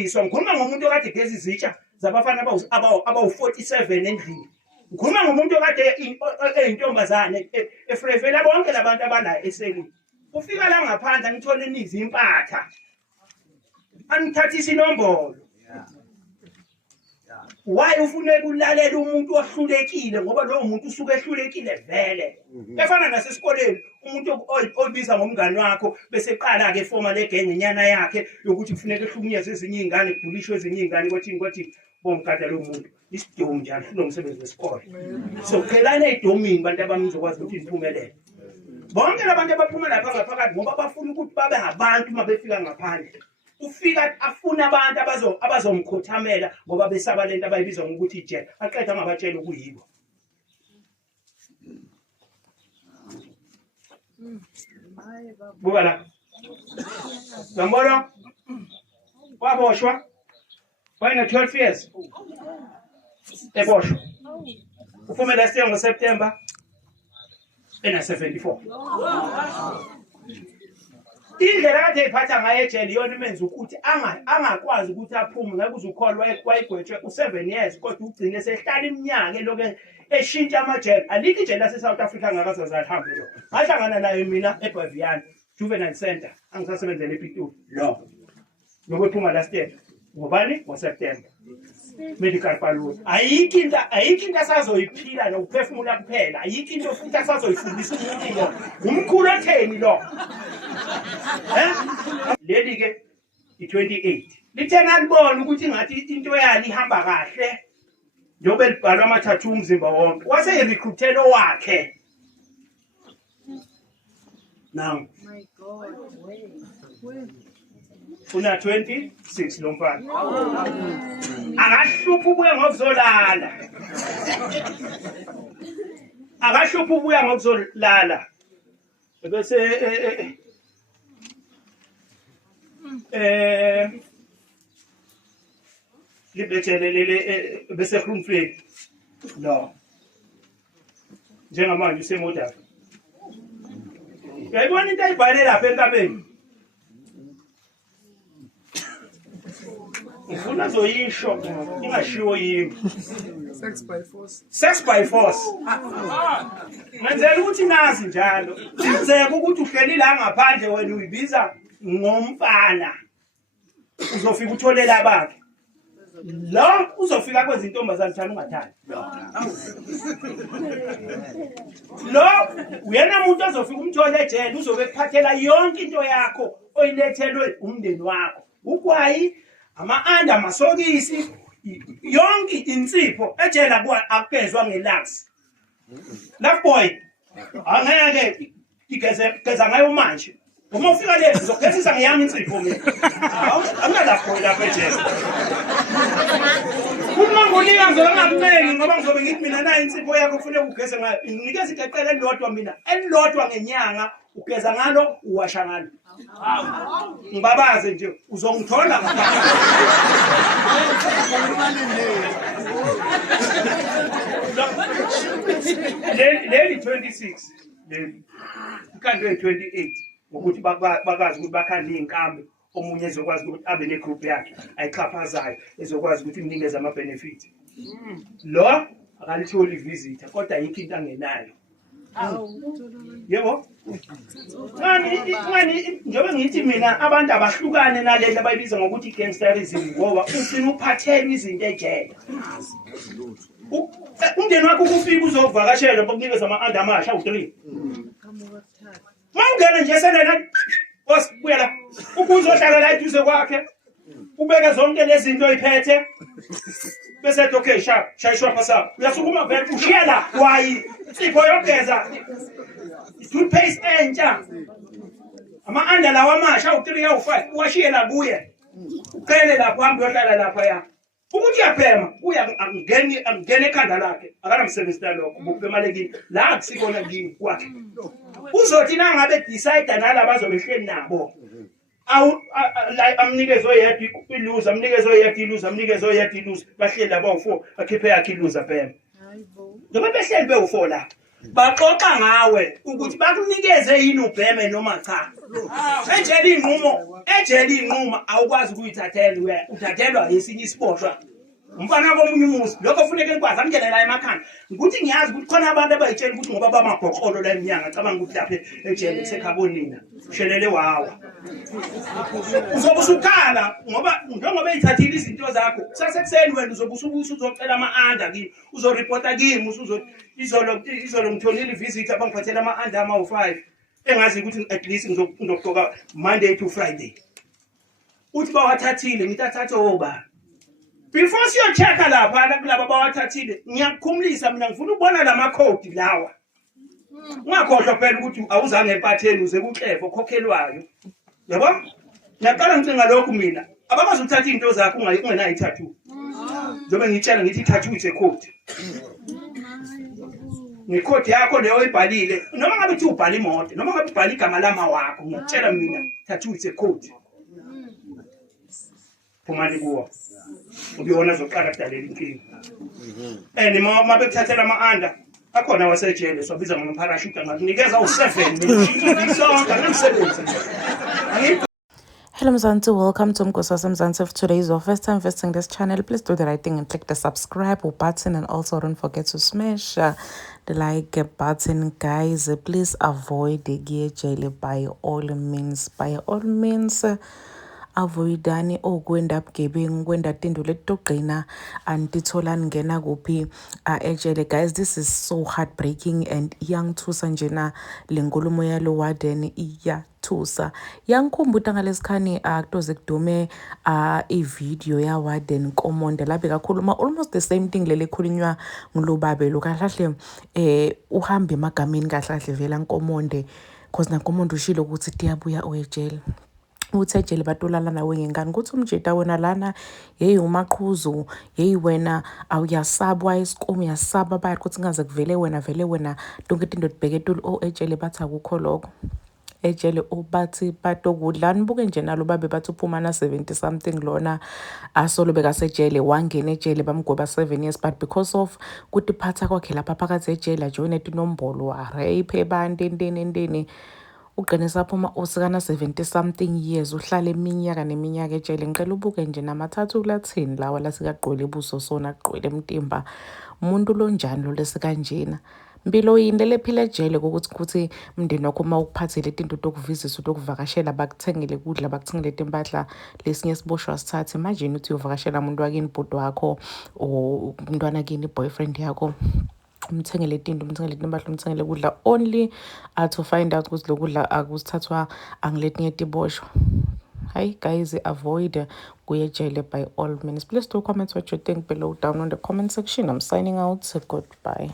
Ngikhuluma ngomuntu okade gezi izitsha zabafana abawu-47 endlini. Ngikhuluma ngomuntu okade eyintombazane efrevela bonke labantu abala eSelini. Ufika la ngaphandle angithole inizi impatha. Angithathisa inombolo. Why ufune ukulalela umuntu ohlulekile ngoba lowo muntu usuke ehlulekile vele. Efana nasesikoleni umuntu obiza ngomngani wakho bese eqala ke forma legenge nyana yakhe yokuthi kufuneka ehlukunyezwe ezinye izingane kubulishwe ezinye izingane kwathi bomkada lo muntu isidomu njalo kunomsebenzi wesikole. So qhelana edomini bantu abamizokwazi ukuthi imphumelele. Bonke labantu abaphuma lapha ngaphakathi ngoba bafuna ukuthi babe ngabantu mabefika ngaphandle. Ufika afuna abantu abazomkhothamela ngoba besaba lento abayibiza ngokuthi ijele aqeda ngabatshela ukuyibo. Buka la. Ngambona waboshwa wayena 12 years eboshwa ufumela siya ngoSeptember ena 74. Indlela kade iphatha ngayo ejele yona imenza ukuthi angakwazi ukuthi aphume ngeke uzukholwa wayigwetshwe u7 years kodwa ugcine sehlala iminyaka lokho eshintsha amajele. Alikho ijele lase South Africa ngakaze zahambe lo. Ngahlangana naye mina eBaviana Juvenile Center angisasebenzela ePitoli lo. Nokuphuma last year ngobani ngoSeptember medical parole. Ayikho into asazoyiphila nokuphefumula kuphela. Ayikho into futhi asazoyifundisa umuntu lo. Umkhulu otheni lo? Leli ke i28 lithena libona ukuthi ngathi into yali ihamba kahle njobe libhalwa amathathu umzimba wonke wase irecruitelo wakhe now my god una 26 lo mfana akahlupha ubuya ngokuzolala akahlupha ubuya ngokuzolala bese libethelele bese Groenflek no njengamanje usemoda yayibona into ayibhale lapha enkabeni ufuna zoyisho ingashiwo yimi sex by force ngenzela ukuthi nazi njalo kwenzeka ukuthi uhleli la ngaphandle wena uyibiza ngomfana uzofika utholela abakhe lo uzofika kwezintombazana thana ungathandi lo uyena umuntu ozofika umthole ejele uzobe kuphathela yonke into yakho oyilethelwe umndeni wakho ukwayi ama-anda amasokisi yonke insipho ejele akezwa ngelax love boy angeke igeza ngayo manje. Uma ufika lezi ngizogezisa ngeyami insipho mina. Angalapho lapha ejele. Uma ngonika ngizongakuncengi ngoba ngizobe ngithi mina nayo insipho yakho kufanele ugeze ngayo. Nginikeza iqeqele elilodwa mina. Elilodwa ngenyanga ugeza ngalo uwasha ngalo. Ngibabaze nje uzongithola leli 26 leli ikhandwe 28 ukuthi bakazi ukuthi bakhande inkambi omunye ezokwazi ukuthi abe negroup yakhe ayixhaphazayo ezokwazi ukuthi imnikeze ama benefits lo akalitholi visitor kodwa yikho into angenayo yebo ngani njengoba ngithi mina abantu abahlukane nalento abayibiza ngokuthi gangsterism ngoba ufuna ukuphathela izinto ejele umndeni wakho kufika uzovakashela bokunikeza ama-anda amasha u3 mawungena nje selena osibuya la ukuzohlala la eduze kwakhe ubeke zonke lezi zinto oyiphethe bese ethi okay shayishwa phasa uyasukuma vele ushiya la wayi insipho yogeza toothpaste entsha ama-anda lawa amasha u3 yawu5 uwashiye la kuye uqele lapho hambe uyohlala lapha ya ukuthi uyaphema angene ekhanda lakhe akanamsebenzi nalokho bukubemalekile la akusikona kini kwakhe uzothi nangabe decide nalabo azobehleli nabo amnikeze oyedwa iluze amnikeze oyedwa iluze amnikeze oyedwa iluze bahleli labo u4 bakhiphe yakhe iluze phema noma behleli be u4 la baxoxa ngawe ukuthi bakunikeze yini ubheme noma cha. Ejele inquma awukwazi ukuyithathela uthathelwa esinye isiboshwa. Umfana komunye umuzi lokho kufuneka nikwazi amngene la emakhaya ukuthi ngiyazi ukuthi khona abantu abayitshela ukuthi ngoba bamabhoqolo la eminyanga cabanga ukuthi lapha ejele kusekhabonina shelele wawa uzobe usukhala ngoba njengoba ezithathile izinto zakho kusasekuseni wena uzobe uzocela ama-under kimi uzoreporta kimi izolo ngithonile ivisit abangiphathela ama-under ama-5 engazi ukuthi at least ngizogqoka Monday to Friday uthi bawathathile ngithi athathe obani. Before siyochecka lapha kulabo bawathathile ngiyakukhumulisa mina ngifuna ukubona la makhodi lawa. Ungakhohlwa phela ukuthi awuzange empatheni uze kuhlefo khokhelwayo. Yabo? Ngiyaqala ngicinga lokhu mina. Abakazi uthatha izinto zakho ungenayo i-tattoo. Njobe ngitshela ngithi i-tattoo is a code. Ngekhodi yakho leyo oyibhalile noma ngabe uthi ubhala imoto noma ngabe ubhala igama lama wakho ngiyakutshela mina tattoo is a code. Phumani kuwo. Ubiyona zoqala kudalela inkinga. Uma bekuthathela ama-under akhona wasejele sobiza ngomparachute ngakunikeza u7 sonke nomsebenzi. Hello Mzansi, welcome to Mkosasa Mzansi. If today is your first time visiting this channel, please do the right thing and click the subscribe button, and also don't forget to smash the like button. Guys, please avoid the gear jail by all means. Avoidani okwenda bugebengu kwenda tinto letogcina andithola ngena kuphi ejele. Guys, this is so heartbreaking and iyangithusa njena lenkulumo yalo warden iyathusa. Yangikhumbuta ngalesikhani kutoze kudume ivideo ya warden Komonde lapho kakhuluma almost the same thing lele khulunywa ngulobabe lo kahlahle uhamba emagameni kahlahle vela Nkomonde cause na Komonde ushilo ukuthi tiyabuya ojele. Uthi ejele batolala nawe ngengane ukuthi umjeta wena lana yeyi umaqhuzu yeyi wena awuyasabwa isikomi uyasaba bayi ukuthi ngaze kuvele wena donke into dibheketulu ejele bathi akukho lokho ejele bathi batokudla nibuke nje nalo babe bathi uphuma na 70 something lona asolo bekasejele wangena ejele bamgoba 7 years but because of ukuthi phatha kwakhe lapha phakathi ejele join inombolo wa rape ebandi enteni uqinisa phuma usikana 70 something years uhlala eminyaka neminyaka ejele. Ngicela ubuke nje namathathu lathini lawa lasikagqwele ebuso sona agqwele emtimba umuntu lo njani lo lesikanjena impilo yini lephila ejele ukuthi umndeni wakho uma ukuphathele izinto dokuvizisa dokuvakashela bakuthengele kudla bakuthengele impahla lesinye siboshwa sithathe. Imagine uthi uyovakashela umuntu wakini ibhuti wakho o umntwana kini boyfriend yakho umthengele izinto umthengele impahla umthengele kudla only to find out ukuthi lokudla akusithathwa angiletinye tiboshwa. Hi guys, avoid kuye ejele by all means. Please do comment what you think below down on the comment section. I'm signing out. Goodbye.